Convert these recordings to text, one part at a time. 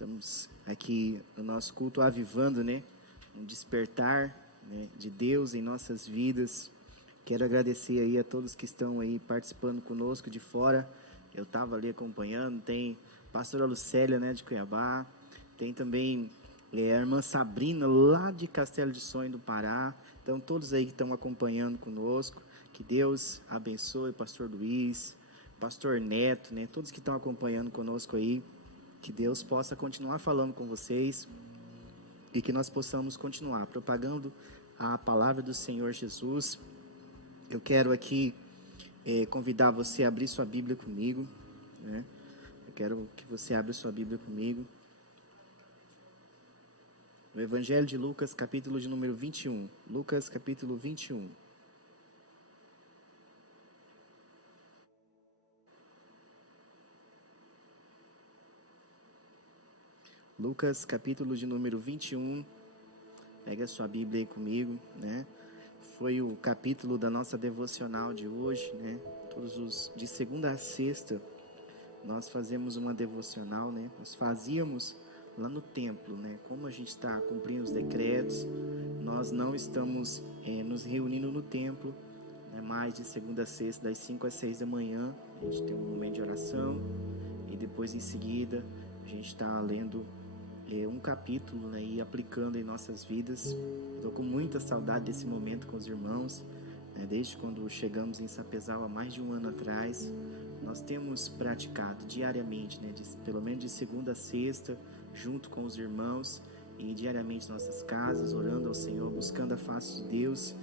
Estamos aqui no nosso culto avivando, né? Um despertar, né, de Deus em nossas vidas. Quero agradecer aí a todos que estão aí participando conosco de fora. Eu estava ali acompanhando. Tem a pastora Lucélia, né, de Cuiabá. Tem também a irmã Sabrina, lá de Castelo de Sonho do Pará. Então, todos aí que estão acompanhando conosco. Que Deus abençoe, pastor Luiz, pastor Neto, né? Todos que estão acompanhando conosco aí. Que Deus possa continuar falando com vocês e que nós possamos continuar propagando a palavra do Senhor Jesus. Eu quero aqui convidar você a abrir sua Bíblia comigo, né? Eu quero que você abra sua Bíblia comigo. No Evangelho de Lucas, capítulo de número 21. Lucas, capítulo 21. Lucas, capítulo de número 21. Pega a sua Bíblia aí comigo, né? Foi o capítulo da nossa devocional de hoje, né? De segunda a sexta, nós fazemos uma devocional, né? Nós fazíamos lá no templo, né? Como a gente está cumprindo os decretos, nós não estamos nos reunindo no templo, né? Mais de segunda a sexta, das 5 às 6 da manhã, a gente tem um momento de oração e depois em seguida a gente está lendo um capítulo, né, e aplicando em nossas vidas. Estou com muita saudade desse momento com os irmãos, né, desde quando chegamos em Sapezal há mais de um ano atrás. Nós temos praticado diariamente, né, pelo menos de segunda a sexta, junto com os irmãos, e diariamente em nossas casas, orando ao Senhor, buscando a face de Deus.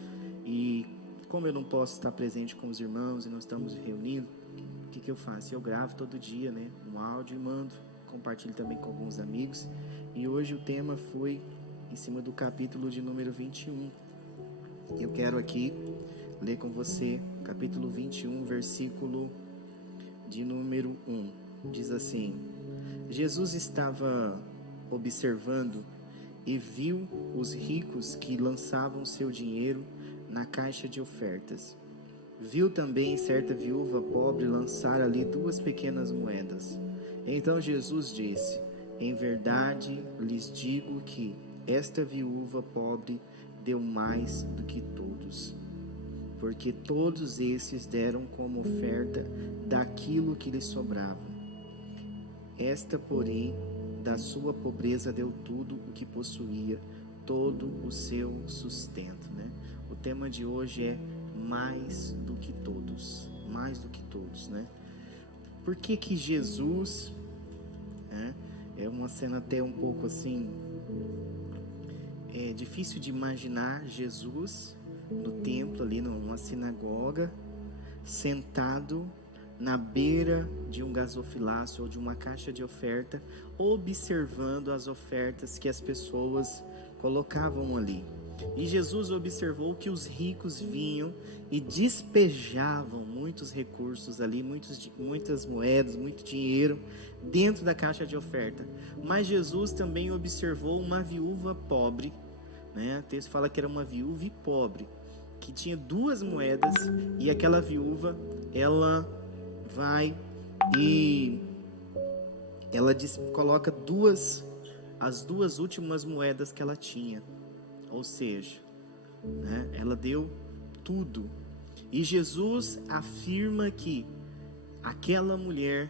E como eu não posso estar presente com os irmãos e não estamos reunindo, o que eu faço? Eu gravo todo dia, né, um áudio e mando, compartilho também com alguns amigos. E hoje o tema foi em cima do capítulo de número 21. Eu quero aqui ler com você capítulo 21, versículo de número 1. Diz assim: Jesus estava observando e viu os ricos que lançavam seu dinheiro na caixa de ofertas. Viu também certa viúva pobre lançar ali 2 pequenas moedas. Então Jesus disse: em verdade lhes digo que esta viúva pobre deu mais do que todos, porque todos esses deram como oferta daquilo que lhes sobrava. Esta, porém, da sua pobreza deu tudo o que possuía, todo o seu sustento, né? O tema de hoje é mais do que todos, né? Por que Jesus, né? É uma cena até um pouco assim, difícil de imaginar Jesus no templo ali, numa sinagoga, sentado na beira de um gasofilácio ou de uma caixa de oferta, observando as ofertas que as pessoas colocavam ali. E Jesus observou que os ricos vinham e despejavam muitos recursos ali, muitas moedas, muito dinheiro dentro da caixa de oferta. Mas Jesus também observou uma viúva pobre, né? O texto fala que era uma viúva e pobre, que tinha 2 moedas, e aquela viúva, ela vai e ela coloca as 2 últimas moedas que ela tinha. Ou seja, né, ela deu tudo. E Jesus afirma que aquela mulher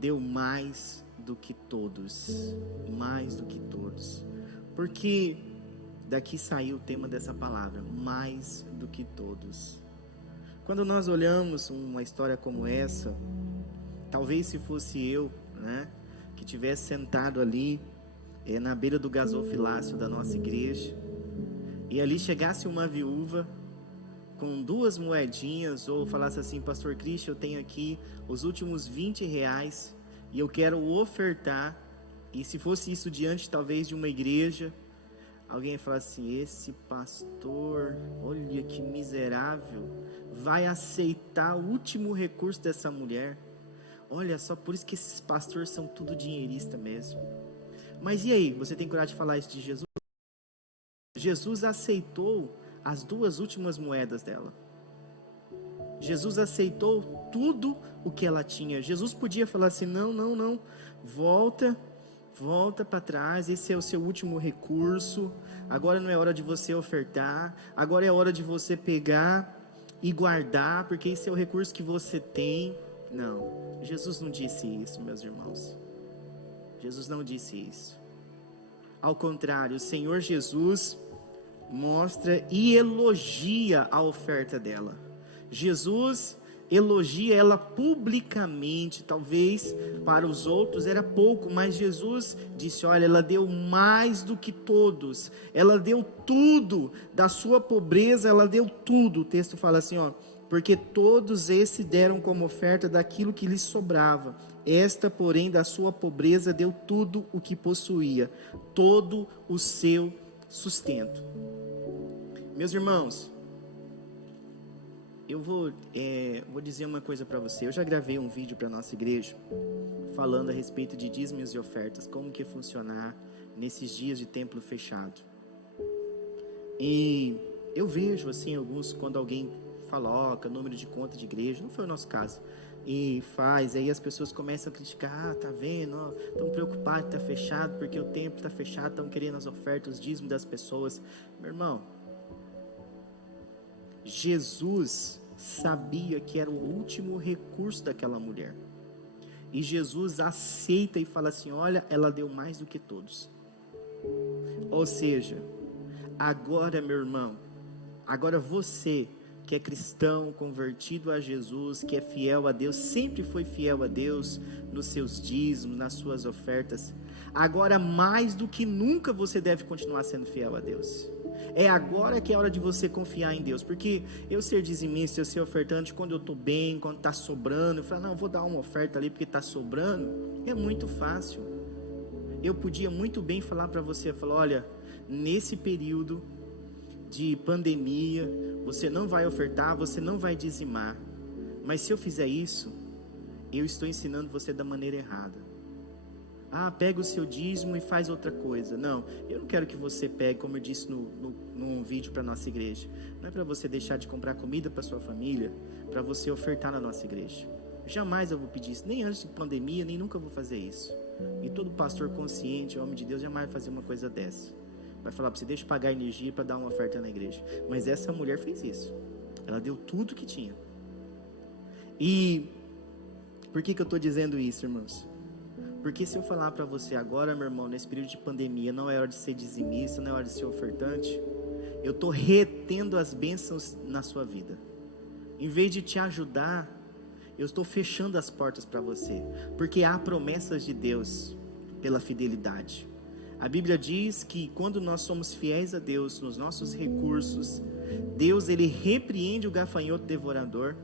deu mais do que todos. Mais do que todos. Porque daqui saiu o tema dessa palavra, mais do que todos. Quando nós olhamos uma história como essa, talvez se fosse eu, né, que tivesse sentado ali na beira do gasofilácio da nossa igreja, e ali chegasse uma viúva com 2 moedinhas, ou falasse assim: pastor Cristian, eu tenho aqui os últimos 20 reais e eu quero ofertar. E se fosse isso diante talvez de uma igreja, alguém falasse assim: esse pastor, olha que miserável, vai aceitar o último recurso dessa mulher. Olha só, por isso que esses pastores são tudo dinheirista mesmo. Mas e aí, você tem coragem de falar isso de Jesus? Jesus aceitou as 2 últimas moedas dela. Jesus aceitou tudo o que ela tinha. Jesus podia falar assim: não, volta Volta para trás, esse é o seu último recurso. Agora não é hora de você ofertar, agora é hora de você pegar e guardar, porque esse é o recurso que você tem. Não, Jesus não disse isso, meus irmãos. Jesus não disse isso. Ao contrário, o Senhor Jesus mostra e elogia a oferta dela. Jesus elogia ela publicamente. Talvez para os outros era pouco, mas Jesus disse: olha, ela deu mais do que todos, ela deu tudo da sua pobreza, ela deu tudo. O texto fala assim, ó: porque todos esses deram como oferta daquilo que lhes sobrava, esta porém da sua pobreza deu tudo o que possuía, todo o seu sustento. Meus irmãos, eu vou dizer uma coisa para você. Eu já gravei um vídeo para a nossa igreja falando a respeito de dízimos e ofertas, como que funcionar nesses dias de templo fechado. E eu vejo assim alguns, quando alguém coloca número de conta de igreja, não foi o nosso caso, e faz, aí as pessoas começam a criticar: tá vendo, estão preocupados que está fechado, porque o templo está fechado, estão querendo as ofertas, os dízimos das pessoas. Meu irmão, Jesus sabia que era o último recurso daquela mulher, e Jesus aceita e fala assim: olha, ela deu mais do que todos. Ou seja, agora, meu irmão, agora você que é cristão, convertido a Jesus, que é fiel a Deus, sempre foi fiel a Deus nos seus dízimos, nas suas ofertas, agora mais do que nunca você deve continuar sendo fiel a Deus. É agora que é a hora de você confiar em Deus, porque eu ser dizimista, eu ser ofertante, quando eu estou bem, quando está sobrando, eu falo: não, eu vou dar uma oferta ali porque está sobrando, é muito fácil. Eu podia muito bem falar para você, falar: olha, nesse período de pandemia, você não vai ofertar, você não vai dizimar. Mas se eu fizer isso, eu estou ensinando você da maneira errada. Pega o seu dízimo e faz outra coisa. Não, eu não quero que você pegue, como eu disse num vídeo para a nossa igreja. Não é para você deixar de comprar comida para sua família, para você ofertar na nossa igreja. Jamais eu vou pedir isso, nem antes de pandemia, nem nunca vou fazer isso. E todo pastor consciente, homem de Deus, jamais vai fazer uma coisa dessa. Vai falar para você: deixa eu pagar energia para dar uma oferta na igreja. Mas essa mulher fez isso. Ela deu tudo que tinha. E por que eu estou dizendo isso, irmãos? Porque se eu falar para você agora, meu irmão, nesse período de pandemia, não é hora de ser dizimista, não é hora de ser ofertante, eu estou retendo as bênçãos na sua vida. Em vez de te ajudar, eu estou fechando as portas para você. Porque há promessas de Deus pela fidelidade. A Bíblia diz que quando nós somos fiéis a Deus nos nossos recursos, Deus, ele repreende o gafanhoto devorador.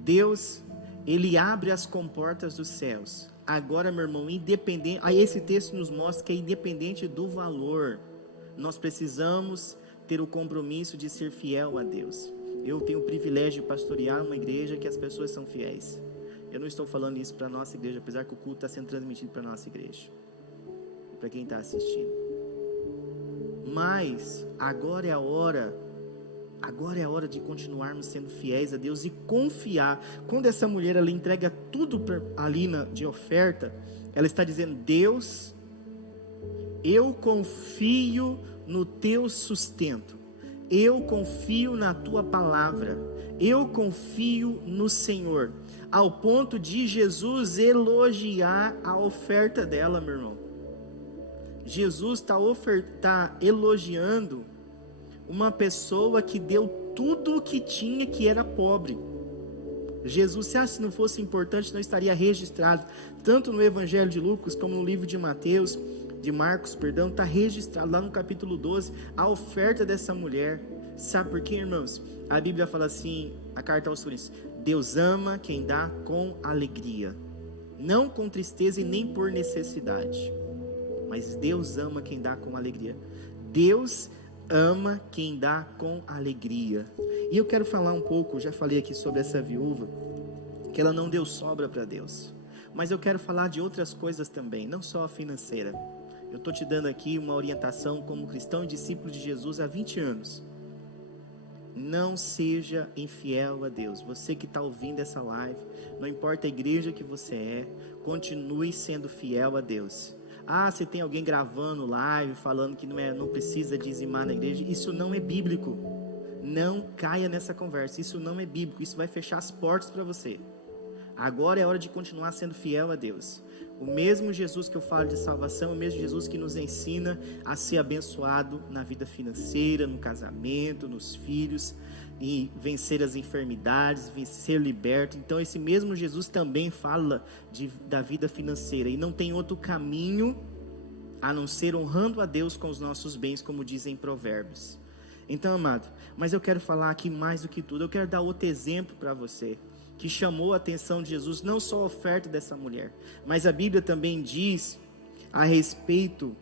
Deus, ele abre as comportas dos céus. Agora, meu irmão, independente, aí esse texto nos mostra que é independente do valor, nós precisamos ter o compromisso de ser fiel a Deus. Eu tenho o privilégio de pastorear uma igreja que as pessoas são fiéis. Eu não estou falando isso para a nossa igreja, apesar que o culto está sendo transmitido para a nossa igreja, para quem está assistindo. Mas agora é a hora de continuarmos sendo fiéis a Deus e confiar. Quando essa mulher, ela entrega tudo ali de oferta, ela está dizendo: Deus, eu confio no teu sustento, eu confio na tua palavra, eu confio no Senhor, ao ponto de Jesus elogiar a oferta dela, meu irmão. Jesus está elogiando uma pessoa que deu tudo o que tinha, que era pobre. Jesus, se não fosse importante, não estaria registrado, tanto no Evangelho de Lucas, como no livro de Marcos, está registrado lá no capítulo 12, a oferta dessa mulher. Sabe por quê, irmãos? A Bíblia fala assim, a carta aos Coríntios: Deus ama quem dá com alegria, não com tristeza e nem por necessidade, mas Deus ama quem dá com alegria. Deus ama quem dá com alegria. E eu quero falar um pouco, já falei aqui sobre essa viúva, que ela não deu sobra para Deus, mas eu quero falar de outras coisas também, não só a financeira. Eu estou te dando aqui uma orientação como cristão e discípulo de Jesus há 20 anos. Não seja infiel a Deus. Você que está ouvindo essa live, não importa a igreja que você é, continue sendo fiel a Deus. Ah, se tem alguém gravando live, falando que não precisa dizimar na igreja, isso não é bíblico. Não caia nessa conversa, isso não é bíblico, isso vai fechar as portas para você. Agora é hora de continuar sendo fiel a Deus. O mesmo Jesus que eu falo de salvação, o mesmo Jesus que nos ensina a ser abençoado na vida financeira, no casamento, nos filhos, e vencer as enfermidades, ser liberto. Então esse mesmo Jesus também fala da vida financeira, e não tem outro caminho a não ser honrando a Deus com os nossos bens, como dizem Provérbios. Então, amado, mas eu quero falar aqui mais do que tudo, eu quero dar outro exemplo para você, que chamou a atenção de Jesus, não só a oferta dessa mulher, mas a Bíblia também diz a respeito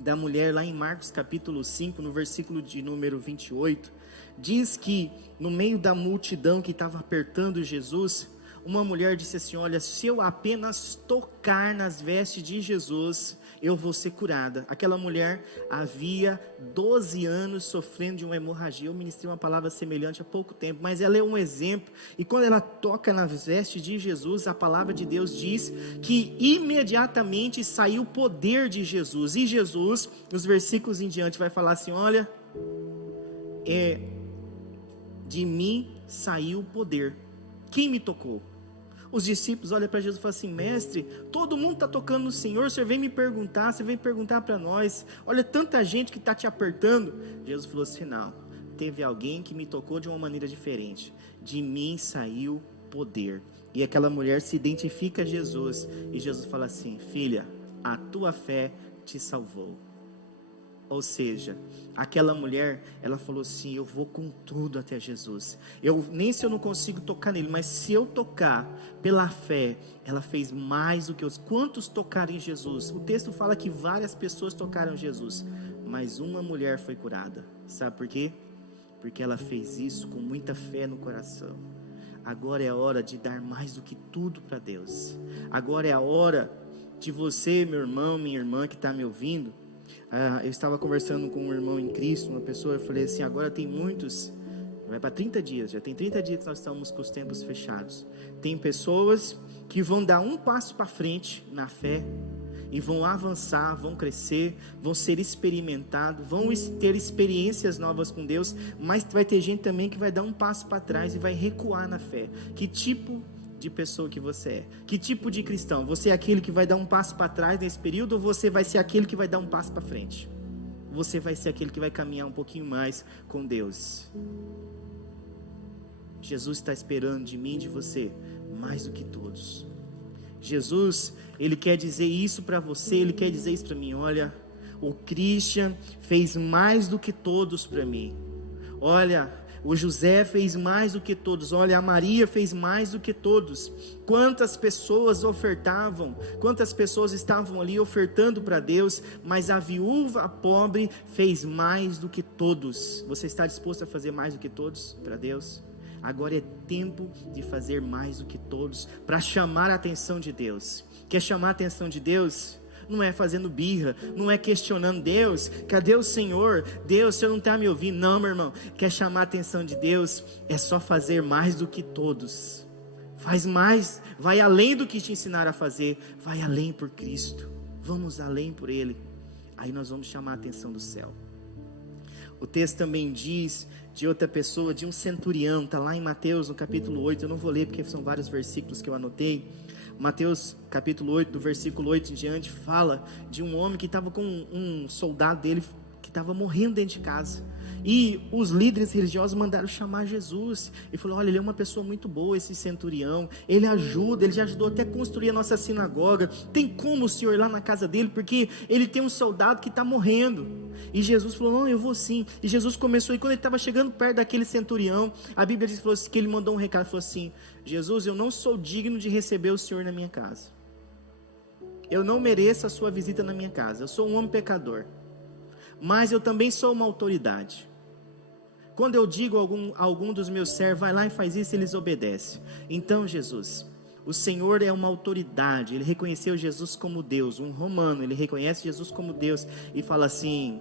da mulher lá em Marcos capítulo 5, no versículo de número 28, diz que no meio da multidão que estava apertando Jesus, uma mulher disse assim: olha, se eu apenas tocar nas vestes de Jesus, eu vou ser curada. Aquela mulher havia 12 anos sofrendo de uma hemorragia. Eu ministrei uma palavra semelhante há pouco tempo, mas ela é um exemplo. E quando ela toca nas vestes de Jesus, a palavra de Deus diz que imediatamente saiu o poder de Jesus. E Jesus, nos versículos em diante, vai falar assim: olha, de mim saiu o poder. Quem me tocou? Os discípulos olham para Jesus e falam assim: mestre, todo mundo está tocando no Senhor, você vem me perguntar, você vem perguntar para nós, olha tanta gente que está te apertando. Jesus falou assim: não, teve alguém que me tocou de uma maneira diferente, de mim saiu poder. E aquela mulher se identifica a Jesus, e Jesus fala assim: filha, a tua fé te salvou. Ou seja, aquela mulher, ela falou assim: eu vou com tudo até Jesus, nem se eu não consigo tocar nele, mas se eu tocar pela fé, ela fez mais do que os. Quantos tocaram em Jesus? O texto fala que várias pessoas tocaram em Jesus, mas uma mulher foi curada. Sabe por quê? Porque ela fez isso com muita fé no coração. Agora é a hora de dar mais do que tudo para Deus. Agora é a hora de você, meu irmão, minha irmã que está me ouvindo. Eu estava conversando com um irmão em Cristo, uma pessoa, eu falei assim: agora tem muitos, vai para 30 dias, já tem 30 dias que nós estamos com os templos fechados. Tem pessoas que vão dar um passo para frente na fé, e vão avançar, vão crescer, vão ser experimentados, vão ter experiências novas com Deus, mas vai ter gente também que vai dar um passo para trás e vai recuar na fé. Que tipo de pessoa que você é? Que tipo de cristão? Você é aquele que vai dar um passo para trás nesse período, ou você vai ser aquele que vai dar um passo para frente? Você vai ser aquele que vai caminhar um pouquinho mais com Deus. Jesus está esperando de mim e de você mais do que todos. Jesus, Ele quer dizer isso para você, Ele quer dizer isso para mim: olha, o Christian fez mais do que todos para mim. Olha, o José fez mais do que todos. Olha, a Maria fez mais do que todos. Quantas pessoas ofertavam, quantas pessoas estavam ali ofertando para Deus, mas a viúva pobre fez mais do que todos. Você está disposto a fazer mais do que todos para Deus? Agora é tempo de fazer mais do que todos, para chamar a atenção de Deus. Quer chamar a atenção de Deus? Não é fazendo birra, não é questionando: Deus, cadê o Senhor? Deus, o Senhor não está me ouvindo? Não, meu irmão, quer chamar a atenção de Deus? É só fazer mais do que todos. Faz mais, vai além do que te ensinaram a fazer, vai além por Cristo, vamos além por Ele, aí nós vamos chamar a atenção do céu. O texto também diz de outra pessoa, de um centurião, está lá em Mateus no capítulo 8, eu não vou ler porque são vários versículos que eu anotei. Mateus capítulo 8, do versículo 8 em diante, fala de um homem que estava com um soldado dele que estava morrendo dentro de casa, e os líderes religiosos mandaram chamar Jesus, e falou: olha, ele é uma pessoa muito boa, esse centurião, ele ajuda, ele já ajudou até a construir a nossa sinagoga, tem como o senhor ir lá na casa dele, porque ele tem um soldado que está morrendo. E Jesus falou: não, eu vou sim. E Jesus começou, e quando ele estava chegando perto daquele centurião, a Bíblia diz que ele mandou um recado, falou assim: Jesus, eu não sou digno de receber o senhor na minha casa, eu não mereço a sua visita na minha casa, eu sou um homem pecador, mas eu também sou uma autoridade. Quando eu digo a algum dos meus servos, vai lá e faz isso, eles obedecem. Então, Jesus, o Senhor é uma autoridade. Ele reconheceu Jesus como Deus. Um romano, ele reconhece Jesus como Deus e fala assim: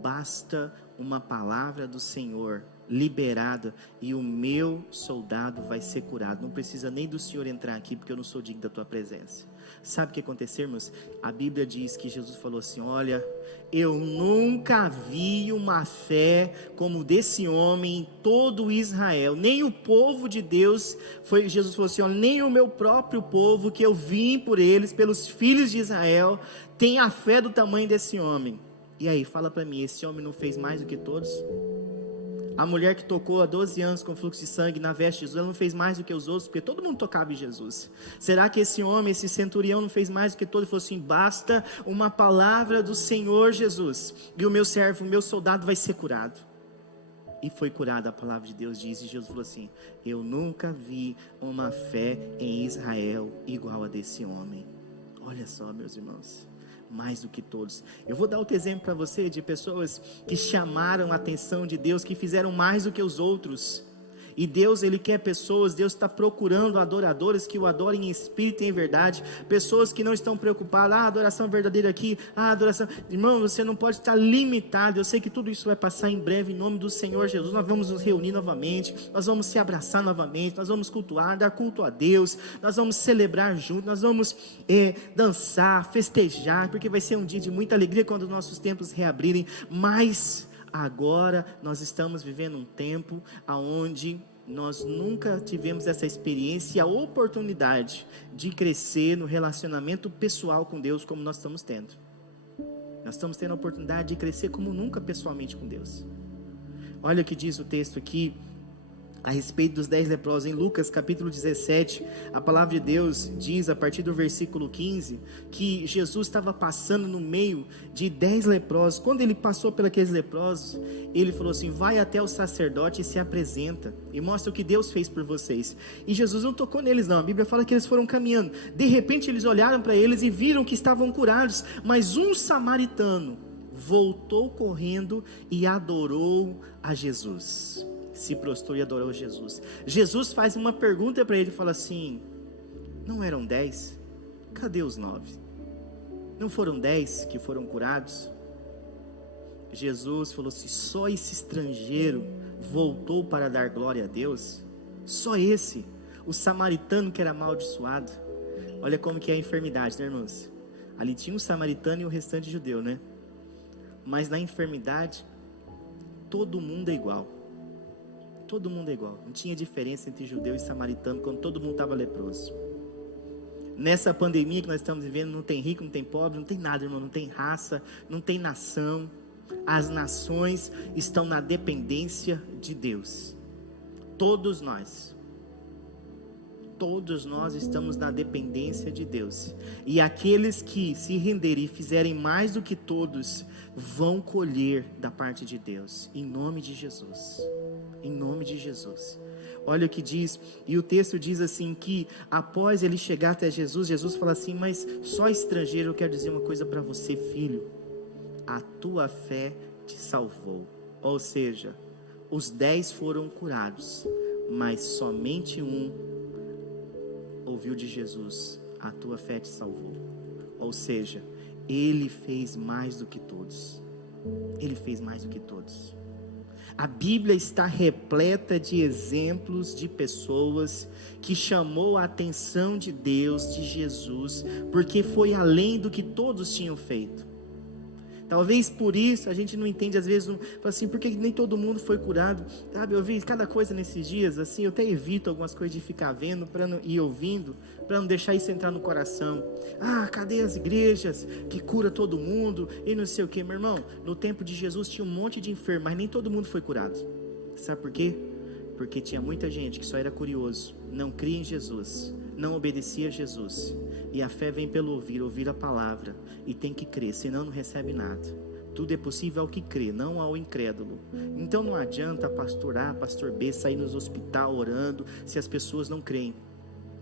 basta uma palavra do Senhor liberada e o meu soldado vai ser curado. Não precisa nem do Senhor entrar aqui, porque eu não sou digno da tua presença. Sabe o que aconteceu, irmãos? A Bíblia diz que Jesus falou assim: olha, eu nunca vi uma fé como desse homem em todo Israel, nem o povo de Deus, Jesus falou assim: olha, nem o meu próprio povo, que eu vim por eles, pelos filhos de Israel, tem a fé do tamanho desse homem. E aí, fala para mim, esse homem não fez mais do que todos? A mulher que tocou há 12 anos com fluxo de sangue na veste de Jesus, ela não fez mais do que os outros, porque todo mundo tocava em Jesus. Será que esse homem, esse centurião, não fez mais do que todo? Ele falou assim: basta uma palavra do Senhor Jesus, e o meu servo, o meu soldado vai ser curado. E foi curado, a palavra de Deus diz. E Jesus falou assim: eu nunca vi uma fé em Israel igual a desse homem. Olha só, meus irmãos, mais do que todos. Eu vou dar outro exemplo para você de pessoas que chamaram a atenção de Deus, que fizeram mais do que os outros. E Deus, Ele quer pessoas, Deus está procurando adoradores que o adorem em espírito e em verdade, pessoas que não estão preocupadas: a adoração verdadeira aqui, a adoração, irmão, você não pode estar limitado. Eu sei que tudo isso vai passar em breve, em nome do Senhor Jesus. Nós vamos nos reunir novamente, nós vamos se abraçar novamente, nós vamos cultuar, dar culto a Deus, nós vamos celebrar juntos, nós vamos dançar, festejar, porque vai ser um dia de muita alegria quando os nossos templos reabrirem. Mas agora nós estamos vivendo um tempo onde nós nunca tivemos essa experiência e a oportunidade de crescer no relacionamento pessoal com Deus como nós estamos tendo. Nós estamos tendo a oportunidade de crescer como nunca pessoalmente com Deus. Olha o que diz o texto aqui a respeito dos 10 leprosos, em Lucas capítulo 17, a palavra de Deus diz, a partir do versículo 15, que Jesus estava passando no meio de 10 leprosos. Quando ele passou por aqueles leprosos, ele falou assim: vai até o sacerdote e se apresenta, e mostra o que Deus fez por vocês. E Jesus não tocou neles não, a Bíblia fala que eles foram caminhando, de repente eles olharam para eles e viram que estavam curados, mas um samaritano voltou correndo e adorou a Jesus. Se prostrou e adorou Jesus. Jesus faz uma pergunta para ele e fala assim: não eram 10? Cadê os 9? Não foram 10 que foram curados? Jesus falou assim: só esse estrangeiro voltou para dar glória a Deus? Só esse? O samaritano que era amaldiçoado? Olha como que é a enfermidade, né, irmãos? Ali tinha um samaritano e o restante judeu, né? Mas na enfermidade, todo mundo é igual. Todo mundo é igual, não tinha diferença entre judeu e samaritano quando todo mundo estava leproso. Nessa pandemia que nós estamos vivendo, não tem rico, não tem pobre, não tem nada, irmão, não tem raça, não tem nação. As nações estão na dependência de Deus. Todos nós estamos na dependência de Deus. E aqueles que se renderem e fizerem mais do que todos, vão colher da parte de Deus, em nome de Jesus. Em nome de Jesus. Olha o que diz, e o texto diz assim, que após ele chegar até Jesus, Jesus fala assim: mas só estrangeiro, eu quero dizer uma coisa para você, filho, a tua fé te salvou. Ou seja, os 10 foram curados, mas somente um ouviu de Jesus: a tua fé te salvou. Ou seja, ele fez mais do que todos. Ele fez mais do que todos. A Bíblia está repleta de exemplos de pessoas que chamou a atenção de Deus, de Jesus, porque foi além do que todos tinham feito. Talvez por isso a gente não entende, às vezes, assim, porque nem todo mundo foi curado. Sabe, eu vi cada coisa nesses dias, assim, eu até evito algumas coisas de ficar vendo e ouvindo, para não deixar isso entrar no coração. Cadê as igrejas que cura todo mundo e não sei o que, meu irmão? No tempo de Jesus tinha um monte de enfermo, mas nem todo mundo foi curado. Sabe por quê? Porque tinha muita gente que só era curioso, não cria em Jesus, não obedecia a Jesus. E a fé vem pelo ouvir a palavra, e tem que crer, senão não recebe nada. Tudo é possível ao que crê, não ao incrédulo. Então não adianta pastor A, pastor B sair nos hospitais orando, se as pessoas não creem,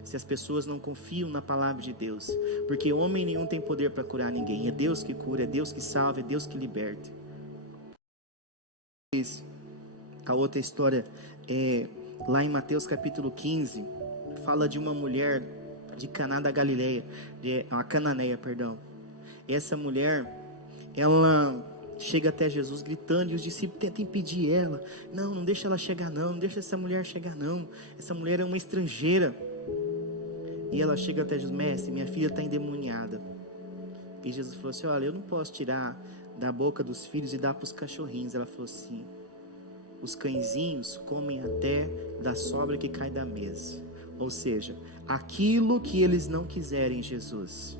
se as pessoas não confiam na palavra de Deus, porque homem nenhum tem poder para curar ninguém. É Deus que cura, é Deus que salva, é Deus que liberta. A outra história lá em Mateus capítulo 15, fala de uma mulher de Caná da Galileia, uma cananeia, perdão. Essa mulher, ela chega até Jesus gritando, e os discípulos tentam impedir ela. Não deixa ela chegar não deixa essa mulher chegar não, essa mulher é uma estrangeira. E ela chega até Jesus: mestre, minha filha está endemoniada. E Jesus falou assim: olha, eu não posso tirar da boca dos filhos e dar para os cachorrinhos. Ela falou assim: os cãezinhos comem até da sobra que cai da mesa. Ou seja, aquilo que eles não quiserem, Jesus,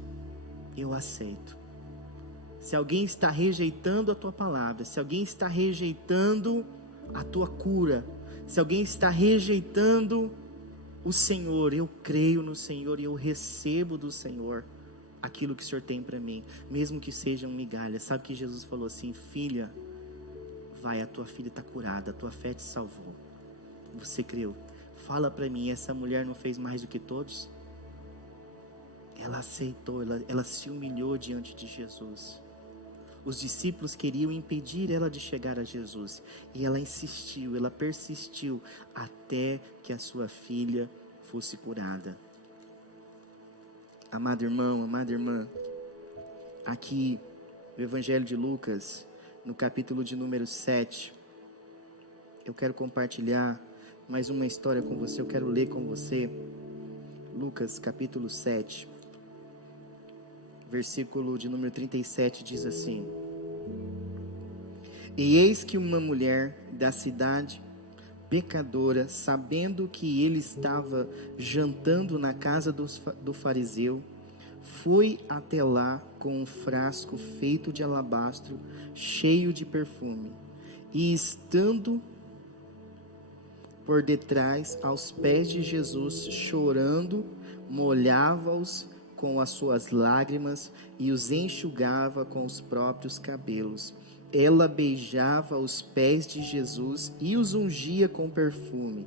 eu aceito. Se alguém está rejeitando a tua palavra, se alguém está rejeitando a tua cura, se alguém está rejeitando o Senhor, eu creio no Senhor e eu recebo do Senhor aquilo que o Senhor tem para mim, mesmo que sejam migalhas. Sabe que Jesus falou assim: filha, vai, a tua filha está curada, a tua fé te salvou. Você creu? Fala para mim, essa mulher não fez mais do que todos? Ela aceitou, ela se humilhou diante de Jesus. Os discípulos queriam impedir ela de chegar a Jesus, e ela insistiu, ela persistiu, até que a sua filha fosse curada. Amado irmão, amada irmã, aqui no Evangelho de Lucas, no capítulo de número 7, eu quero compartilhar mais uma história com você, eu quero ler com você, Lucas capítulo 7, versículo de número 37, diz assim: e eis que uma mulher da cidade, pecadora, sabendo que ele estava jantando na casa do fariseu, foi até lá com um frasco feito de alabastro, cheio de perfume, e estando por detrás, aos pés de Jesus, chorando, molhava-os com as suas lágrimas e os enxugava com os próprios cabelos. Ela beijava os pés de Jesus e os ungia com perfume.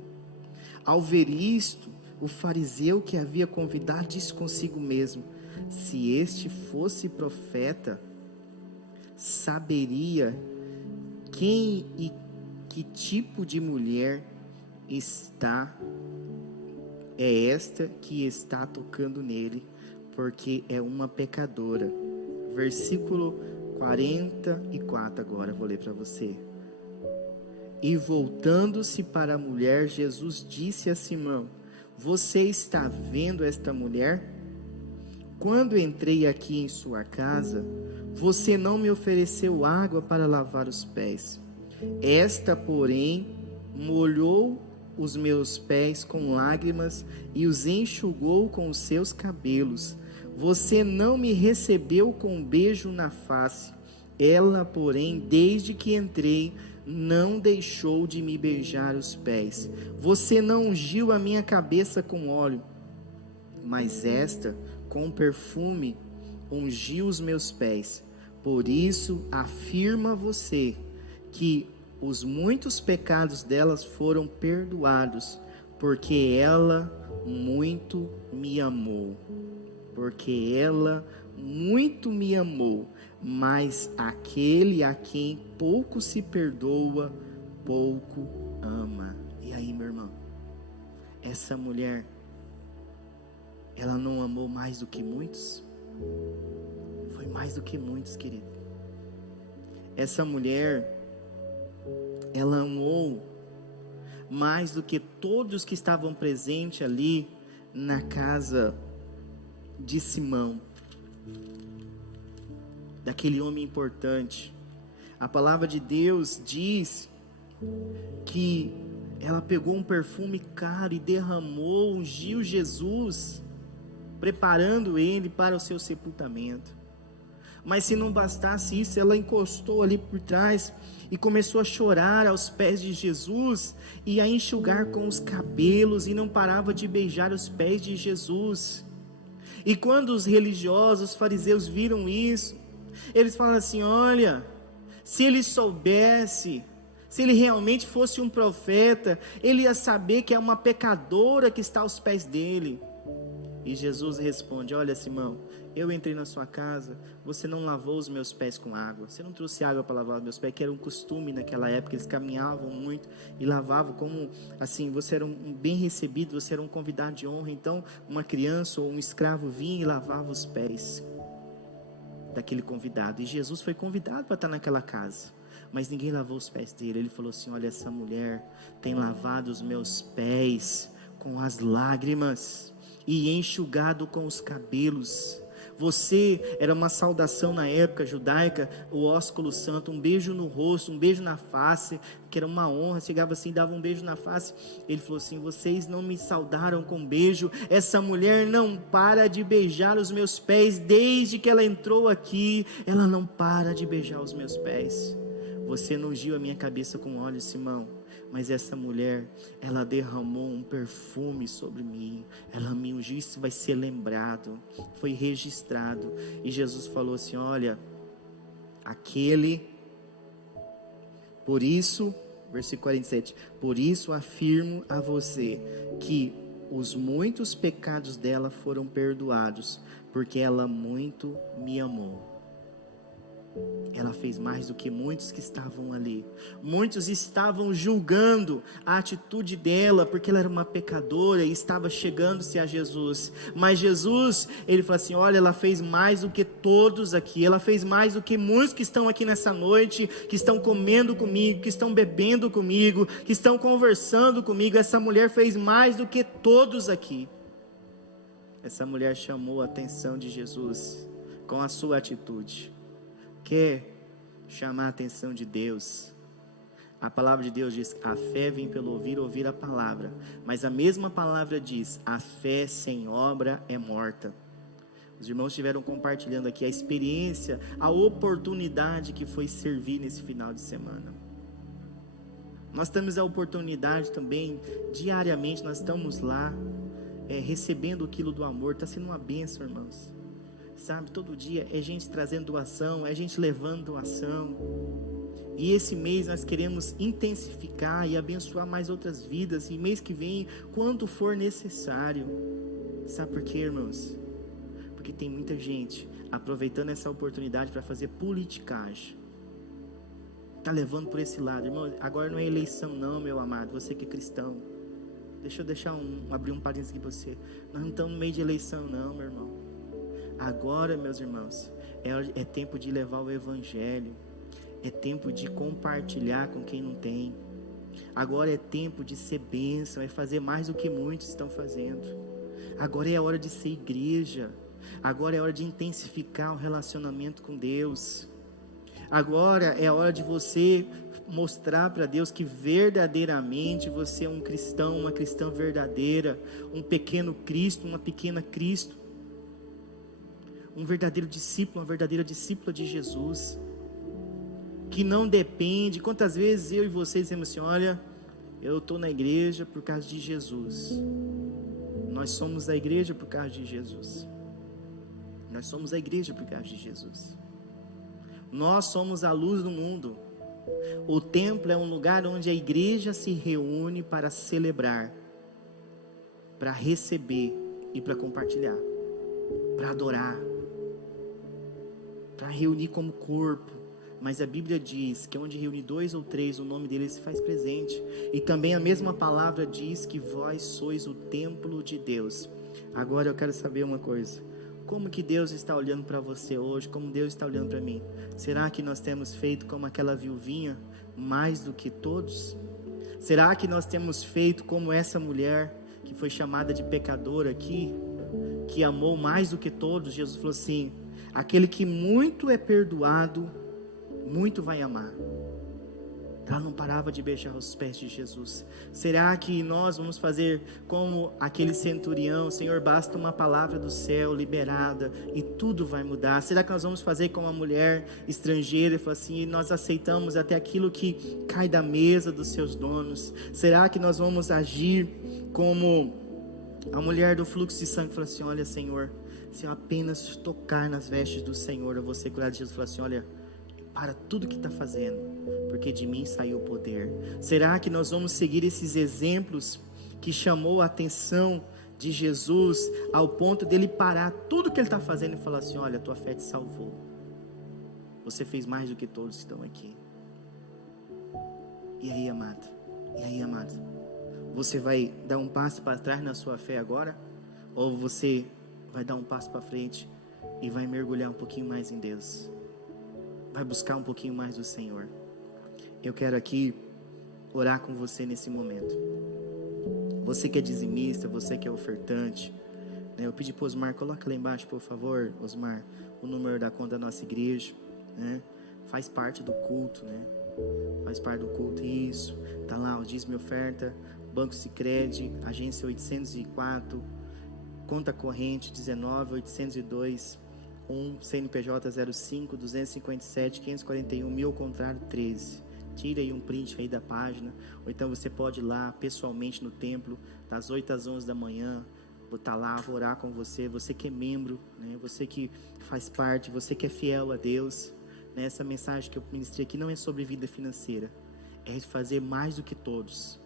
Ao ver isto, o fariseu que havia convidado disse consigo mesmo: se este fosse profeta, saberia quem e que tipo de mulher é esta que está tocando nele, porque é uma pecadora. Versículo 44 agora, vou ler para você. E voltando-se para a mulher, Jesus disse a Simão: você está vendo esta mulher? Quando entrei aqui em sua casa, você não me ofereceu água para lavar os pés. Esta, porém, molhou os meus pés com lágrimas e os enxugou com os seus cabelos. Você não me recebeu com um beijo na face. Ela, porém, desde que entrei, não deixou de me beijar os pés. Você não ungiu a minha cabeça com óleo, mas esta, com perfume, ungiu os meus pés. Por isso, afirma você que os muitos pecados delas foram perdoados, porque ela muito me amou. Porque ela muito me amou. Mas aquele a quem pouco se perdoa, pouco ama. E aí, meu irmão, essa mulher, ela não amou mais do que muitos? Foi mais do que muitos, querido. Essa mulher, ela amou mais do que todos que estavam presentes ali na casa de Simão, daquele homem importante. A palavra de Deus diz que ela pegou um perfume caro e derramou, ungiu Jesus, preparando ele para o seu sepultamento. Mas se não bastasse isso, ela encostou ali por trás e começou a chorar aos pés de Jesus e a enxugar com os cabelos, e não parava de beijar os pés de Jesus. E quando os religiosos, os fariseus viram isso, eles falam assim: olha, se ele soubesse, se ele realmente fosse um profeta, ele ia saber que é uma pecadora que está aos pés dele. E Jesus responde: olha, Simão, eu entrei na sua casa, você não lavou os meus pés com água, você não trouxe água para lavar os meus pés, que era um costume naquela época, eles caminhavam muito e lavavam, como assim, você era um bem recebido, você era um convidado de honra. Então uma criança ou um escravo vinha e lavava os pés daquele convidado, e Jesus foi convidado para estar naquela casa, mas ninguém lavou os pés dele. Ele falou assim: olha, essa mulher tem lavado os meus pés com as lágrimas, e enxugado com os cabelos. Você era uma saudação na época judaica, o ósculo santo, um beijo no rosto, um beijo na face, que era uma honra. Chegava assim, dava um beijo na face. Ele falou assim: vocês não me saudaram com beijo. Essa mulher não para de beijar os meus pés desde que ela entrou aqui. Ela não para de beijar os meus pés. Você não ungiu a minha cabeça com óleo, Simão, mas essa mulher, ela derramou um perfume sobre mim, ela me ungiu. Isso vai ser lembrado, foi registrado. E Jesus falou assim: olha, por isso, versículo 47, por isso afirmo a você, que os muitos pecados dela foram perdoados, porque ela muito me amou. Ela fez mais do que muitos que estavam ali. Muitos estavam julgando a atitude dela, porque ela era uma pecadora e estava chegando-se a Jesus. Mas Jesus, ele falou assim: olha, ela fez mais do que todos aqui. Ela fez mais do que muitos que estão aqui nessa noite, que estão comendo comigo, que estão bebendo comigo, que estão conversando comigo. Essa mulher fez mais do que todos aqui. Essa mulher chamou a atenção de Jesus com a sua atitude. Quer chamar a atenção de Deus? A palavra de Deus diz: a fé vem pelo ouvir a palavra. Mas a mesma palavra diz: a fé sem obra é morta. Os irmãos estiveram compartilhando aqui a experiência, a oportunidade que foi servir nesse final de semana. Nós temos a oportunidade também, diariamente, nós estamos lá, recebendo o quilo do amor. Está sendo uma bênção, irmãos. Sabe, todo dia é gente trazendo doação, é gente levando doação. E esse mês nós queremos intensificar e abençoar mais outras vidas. E mês que vem, quanto for necessário. Sabe por quê, irmãos? Porque tem muita gente aproveitando essa oportunidade para fazer politicagem. Está levando por esse lado. Irmão, agora não é eleição não, meu amado, você que é cristão. Deixa eu abrir um parênteses aqui para você. Nós não estamos no meio de eleição não, meu irmão. Agora, meus irmãos, é tempo de levar o evangelho, é tempo de compartilhar com quem não tem. Agora é tempo de ser bênção, é fazer mais do que muitos estão fazendo. Agora é a hora de ser igreja, agora é a hora de intensificar o relacionamento com Deus. Agora é a hora de você mostrar para Deus que verdadeiramente você é um cristão, uma cristã verdadeira, um pequeno Cristo, uma pequena Cristo. Um verdadeiro discípulo, uma verdadeira discípula de Jesus, que não depende. Quantas vezes eu e vocês dizemos assim: olha, eu estou na igreja por causa de Jesus. Nós somos a igreja por causa de Jesus. Nós somos a igreja por causa de Jesus. Nós somos a luz do mundo. O templo é um lugar onde a igreja se reúne para celebrar, para receber e para compartilhar, para adorar, para reunir como corpo. Mas a Bíblia diz que onde reúne 2 ou 3, o nome dele se faz presente. E também a mesma palavra diz que vós sois o templo de Deus. Agora eu quero saber uma coisa: como que Deus está olhando para você hoje? Como Deus está olhando para mim? Será que nós temos feito como aquela viuvinha, mais do que todos? Será que nós temos feito como essa mulher que foi chamada de pecadora aqui, que amou mais do que todos? Jesus falou assim: aquele que muito é perdoado, muito vai amar. Ela não parava de beijar os pés de Jesus. Será que nós vamos fazer como aquele centurião? Senhor, basta uma palavra do céu liberada e tudo vai mudar. Será que nós vamos fazer como a mulher estrangeira e falar assim: nós aceitamos até aquilo que cai da mesa dos seus donos? Será que nós vamos agir como a mulher do fluxo de sangue? Falar assim: olha, Senhor, se eu apenas tocar nas vestes do Senhor, eu vou ser curado. Jesus falou assim: olha, para tudo que está fazendo, porque de mim saiu o poder. Será que nós vamos seguir esses exemplos que chamou a atenção de Jesus, ao ponto dele parar tudo que ele está fazendo e falar assim: olha, tua fé te salvou, você fez mais do que todos que estão aqui. E aí, amado? E aí, amado? Você vai dar um passo para trás na sua fé agora? Ou você vai dar um passo para frente e vai mergulhar um pouquinho mais em Deus? Vai buscar um pouquinho mais do Senhor? Eu quero aqui orar com você nesse momento. Você que é dizimista, você que é ofertante, Eu pedi para o Osmar, coloca lá embaixo, por favor, Osmar, o número da conta da nossa igreja, né? Faz parte do culto, né? Faz parte do culto, isso. Tá lá, o dízimo e oferta, Banco Sicredi, agência 804, conta corrente 19.802, CNPJ 05 257 541 1000, ao contrário 13. Tira aí um print aí da página, ou então você pode ir lá pessoalmente no templo, das 8 às 11 da manhã, vou estar lá, vou orar com você, você que é membro, né? Você que faz parte, você que é fiel a Deus, né? Essa mensagem que eu ministrei aqui não é sobre vida financeira, é fazer mais do que todos.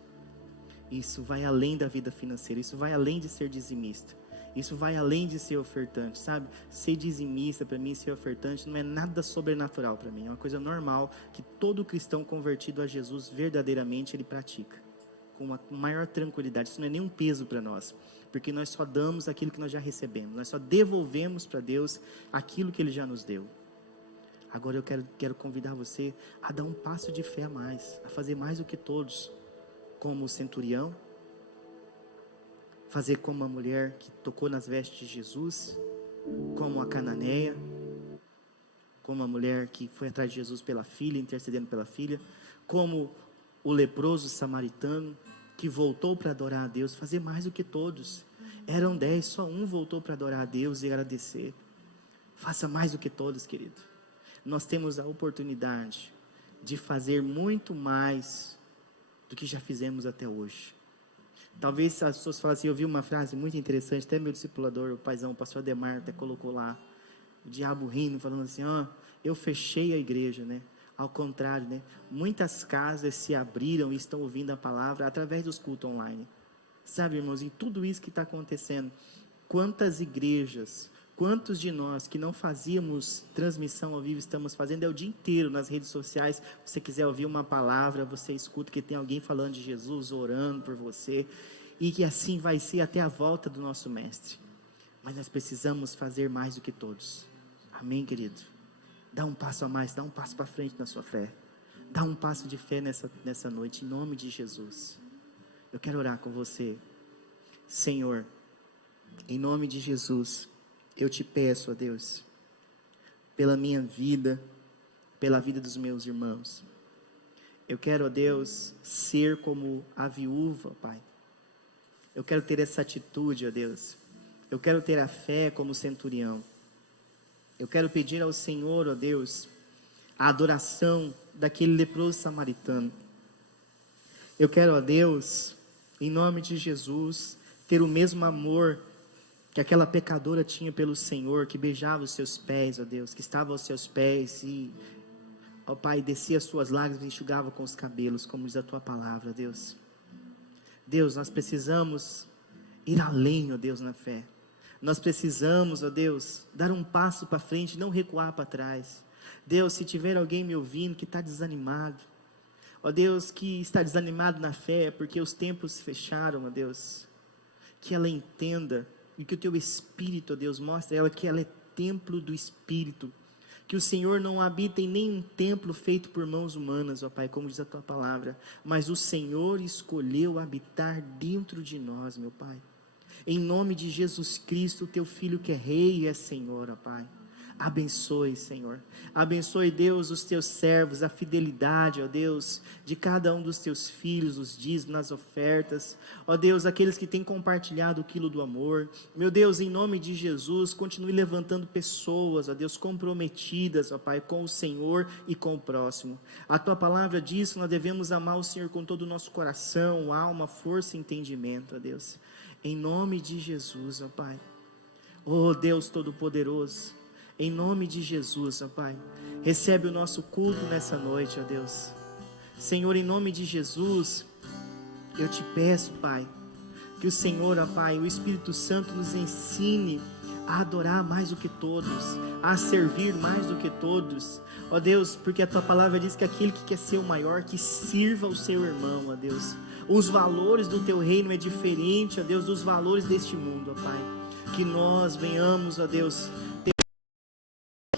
Isso vai além da vida financeira, isso vai além de ser dizimista, isso vai além de ser ofertante, sabe? Ser dizimista, para mim, ser ofertante não é nada sobrenatural para mim, é uma coisa normal que todo cristão convertido a Jesus verdadeiramente ele pratica, com uma maior tranquilidade. Isso não é nenhum peso para nós, porque nós só damos aquilo que nós já recebemos, nós só devolvemos para Deus aquilo que Ele já nos deu. Agora eu quero convidar você a dar um passo de fé a mais, a fazer mais do que todos, como o centurião, fazer como a mulher que tocou nas vestes de Jesus, como a cananeia, como a mulher que foi atrás de Jesus pela filha, intercedendo pela filha, como o leproso samaritano, que voltou para adorar a Deus, fazer mais do que todos. Eram 10, só um voltou para adorar a Deus e agradecer. Faça mais do que todos, querido. Nós temos a oportunidade de fazer muito mais do que já fizemos até hoje. Talvez as pessoas falem assim, eu vi uma frase muito interessante, até meu discipulador, o paizão, o pastor Ademar, até colocou lá, o diabo rindo, falando assim, eu fechei a igreja, né? Ao contrário, né? Muitas casas se abriram e estão ouvindo a palavra através dos cultos online. Sabe, irmãos, em tudo isso que está acontecendo, quantas igrejas, quantos de nós que não fazíamos transmissão ao vivo, estamos fazendo o dia inteiro nas redes sociais. Se você quiser ouvir uma palavra, você escuta que tem alguém falando de Jesus, orando por você, e que assim vai ser até a volta do nosso mestre. Mas nós precisamos fazer mais do que todos. Amém, querido? Dá um passo a mais, dá um passo para frente na sua fé, dá um passo de fé nessa noite, em nome de Jesus. Eu quero orar com você. Senhor, em nome de Jesus, eu te peço, ó Deus, pela minha vida, pela vida dos meus irmãos. Eu quero, ó Deus, ser como a viúva, Pai. Eu quero ter essa atitude, ó Deus. Eu quero ter a fé como o centurião. Eu quero pedir ao Senhor, ó Deus, a adoração daquele leproso samaritano. Eu quero, ó Deus, em nome de Jesus, ter o mesmo amor que aquela pecadora tinha pelo Senhor, que beijava os seus pés, ó Deus, que estava aos seus pés e, ó Pai, descia as suas lágrimas e enxugava com os cabelos, como diz a tua palavra, Deus. Deus, nós precisamos ir além, ó Deus, na fé. Nós precisamos, ó Deus, dar um passo para frente, não recuar para trás. Deus, se tiver alguém me ouvindo que está desanimado, ó Deus, que está desanimado na fé, porque os tempos se fecharam, ó Deus, que ela entenda, e que o teu Espírito, ó Deus, mostre a ela que ela é templo do Espírito, que o Senhor não habita em nenhum templo feito por mãos humanas, ó Pai, como diz a tua palavra, mas o Senhor escolheu habitar dentro de nós, meu Pai. Em nome de Jesus Cristo, teu Filho que é Rei e é Senhor, ó Pai. Abençoe, Senhor. Abençoe, Deus, os teus servos, a fidelidade, ó Deus, de cada um dos teus filhos, os dízimos, nas ofertas. Ó Deus, aqueles que têm compartilhado o quilo do amor. Meu Deus, em nome de Jesus, continue levantando pessoas, ó Deus, comprometidas, ó Pai, com o Senhor e com o próximo. A tua palavra diz que nós devemos amar o Senhor com todo o nosso coração, alma, força e entendimento, ó Deus. Em nome de Jesus, ó Pai. Ó Deus Todo-Poderoso, em nome de Jesus, ó Pai, recebe o nosso culto nessa noite, ó Deus. Senhor, em nome de Jesus, eu te peço, Pai, que o Senhor, ó Pai, o Espírito Santo nos ensine a adorar mais do que todos, a servir mais do que todos, ó Deus, porque a tua palavra diz que aquele que quer ser o maior, que sirva o seu irmão, ó Deus. Os valores do teu reino é diferente, ó Deus, dos valores deste mundo, ó Pai. Que nós venhamos, ó Deus,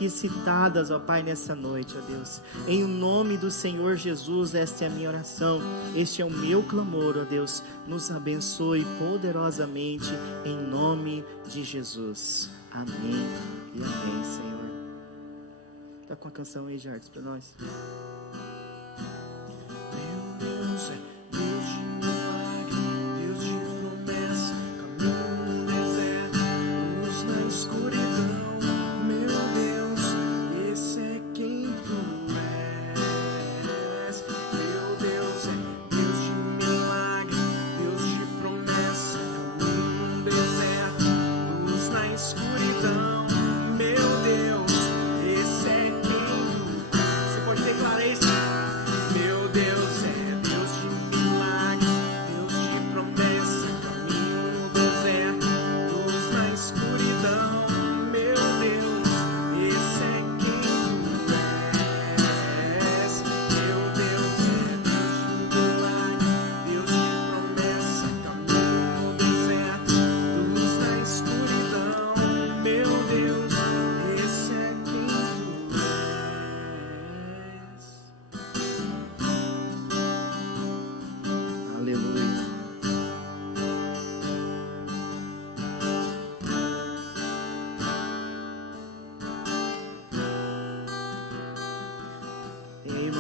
citadas, ó Pai, nessa noite, ó Deus. Em o nome do Senhor Jesus, esta é a minha oração, este é o meu clamor, ó Deus. Nos abençoe poderosamente, em nome de Jesus. Amém e amém, Senhor. Tá com a canção aí, Jardim, para nós?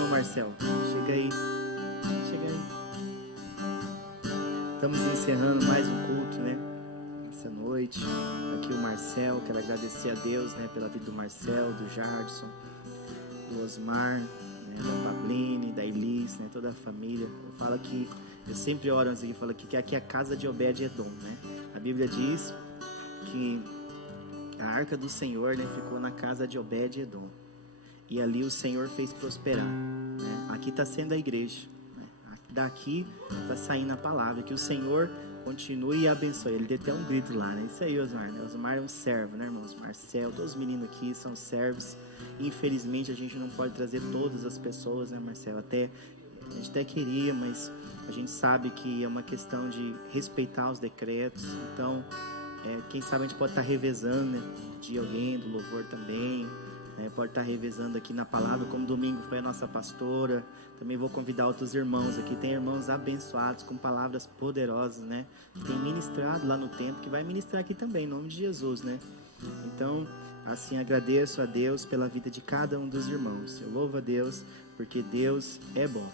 Marcel, chega aí. Estamos encerrando mais um culto, né? Essa noite. Aqui o Marcel, quero agradecer a Deus, né? Pela vida do Marcel, do Jardson, do Osmar, né, da Pabline, da Elis, né? Toda a família. Eu sempre oro antes aqui, falo que aqui é a casa de Obed-Edom, né? A Bíblia diz que a arca do Senhor, né, ficou na casa de Obed-Edom. E ali o Senhor fez prosperar, né? Aqui está sendo a igreja, né? Daqui está saindo a palavra. Que o Senhor continue e abençoe. Ele deu até um grito lá, né? Isso aí, Osmar, né? Osmar é um servo, né, irmãos? Marcel, todos os meninos aqui são servos. Infelizmente a gente não pode trazer todas as pessoas, né, Marcel? A gente até queria, mas a gente sabe que é uma questão de respeitar os decretos. Então, quem sabe a gente pode estar revezando, né? De alguém, do louvor também. Pode estar revezando aqui na palavra, como domingo foi a nossa pastora. Também vou convidar outros irmãos aqui. Tem irmãos abençoados com palavras poderosas, né? Que tem ministrado lá no templo, que vai ministrar aqui também, em nome de Jesus, né? Então, assim, agradeço a Deus pela vida de cada um dos irmãos. Eu louvo a Deus, porque Deus é bom.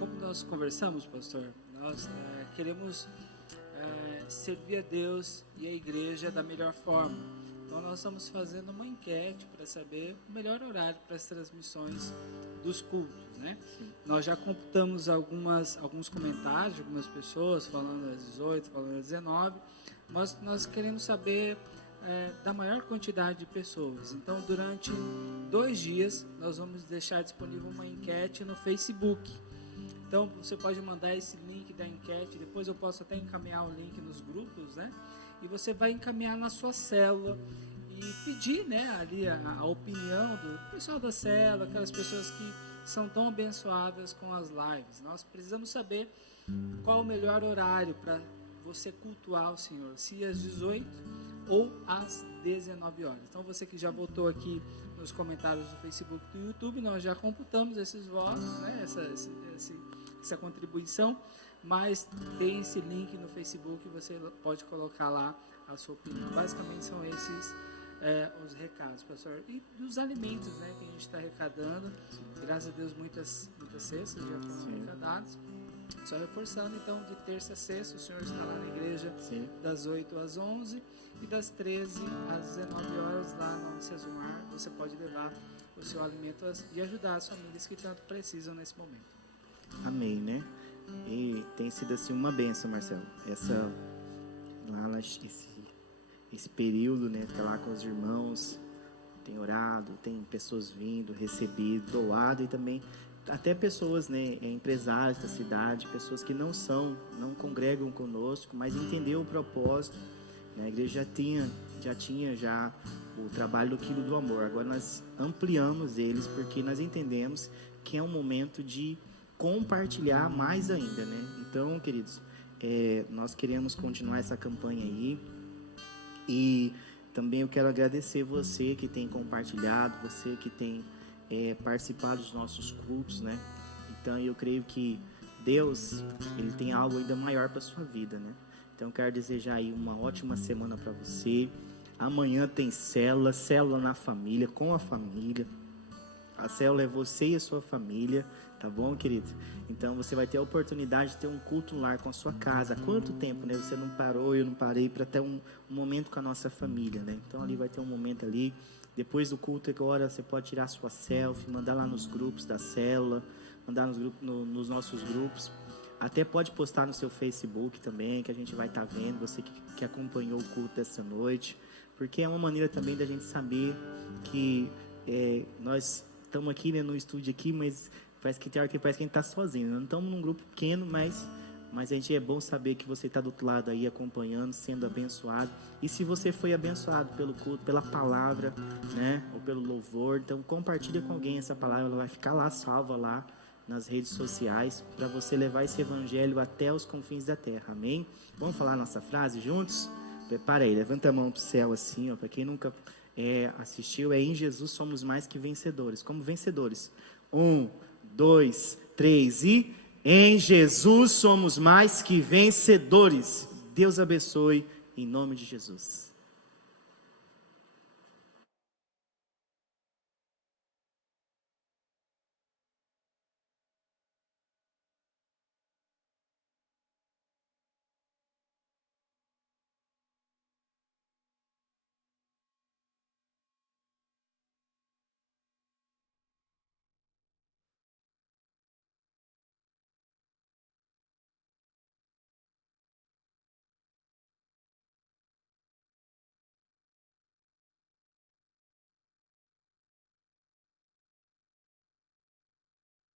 Como nós conversamos, pastor, nós queremos servir a Deus e a igreja da melhor forma. Então nós estamos fazendo uma enquete para saber o melhor horário para as transmissões dos cultos, né? Nós já computamos alguns comentários de algumas pessoas falando às 18, falando às 19, mas nós queremos saber da maior quantidade de pessoas. Então durante 2 dias nós vamos deixar disponível uma enquete no Facebook. Então, você pode mandar esse link da enquete, depois eu posso até encaminhar o link nos grupos, né? E você vai encaminhar na sua célula e pedir, né, ali a opinião do pessoal da célula, aquelas pessoas que são tão abençoadas com as lives. Nós precisamos saber qual o melhor horário para você cultuar o Senhor, se às 18 ou às 19 horas. Então, você que já votou aqui nos comentários do Facebook e do YouTube, nós já computamos esses votos, né, essa contribuição, mas tem esse link no Facebook, você pode colocar lá a sua opinião. Basicamente são esses os recados, pastor. E dos alimentos, né, que a gente está arrecadando. Graças a Deus muitas cestas já foram arrecadadas. Só reforçando, então, de terça a sexta, o senhor está lá na igreja. Sim. Das 8 às 11 e das 13 às 19 horas lá no Cesumar. Você pode levar o seu alimento e ajudar as famílias que tanto precisam nesse momento. Amém, né? E tem sido assim uma bênção, Marcelo. Esse período, né? Tá lá com os irmãos, tem orado, tem pessoas vindo, recebido, doado, e também até pessoas, né? Empresários da cidade, pessoas que não congregam conosco, mas entendeu o propósito, né? A igreja já tinha o trabalho do Quilo do Amor. Agora nós ampliamos eles porque nós entendemos que é um momento de compartilhar mais ainda, né? Então, queridos, nós queremos continuar essa campanha aí. E também eu quero agradecer você que tem compartilhado, você que tem participado dos nossos cultos, né? Então eu creio que Deus, Ele tem algo ainda maior para a sua vida, né? Então eu quero desejar aí uma ótima semana para você. Amanhã tem célula na família, com a família. A célula é você e a sua família, tá bom, querido? Então você vai ter a oportunidade de ter um culto no lar com a sua casa. Há quanto tempo, né? Você não parou, eu não parei para ter um momento com a nossa família, né? Então ali vai ter um momento ali. Depois do culto agora você pode tirar sua selfie, mandar lá nos grupos da célula, mandar nos nossos grupos. Até pode postar no seu Facebook também, que a gente vai estar vendo, você que acompanhou o culto dessa noite. Porque é uma maneira também da gente saber que nós estamos aqui, né, no estúdio aqui, mas parece que tem hora que parece que a gente está sozinho. Não estamos num grupo pequeno, mas a gente é bom saber que você está do outro lado aí acompanhando, sendo abençoado. E se você foi abençoado pelo culto, pela palavra, né, ou pelo louvor, então compartilha com alguém essa palavra, ela vai ficar lá salva lá nas redes sociais para você levar esse evangelho até os confins da terra. Amém? Vamos falar a nossa frase juntos? Prepara aí, levanta a mão para o céu assim, ó, para quem nunca assistiu, em Jesus somos mais que vencedores. Como vencedores? 1, 2, 3 e... Em Jesus somos mais que vencedores. Deus abençoe, em nome de Jesus.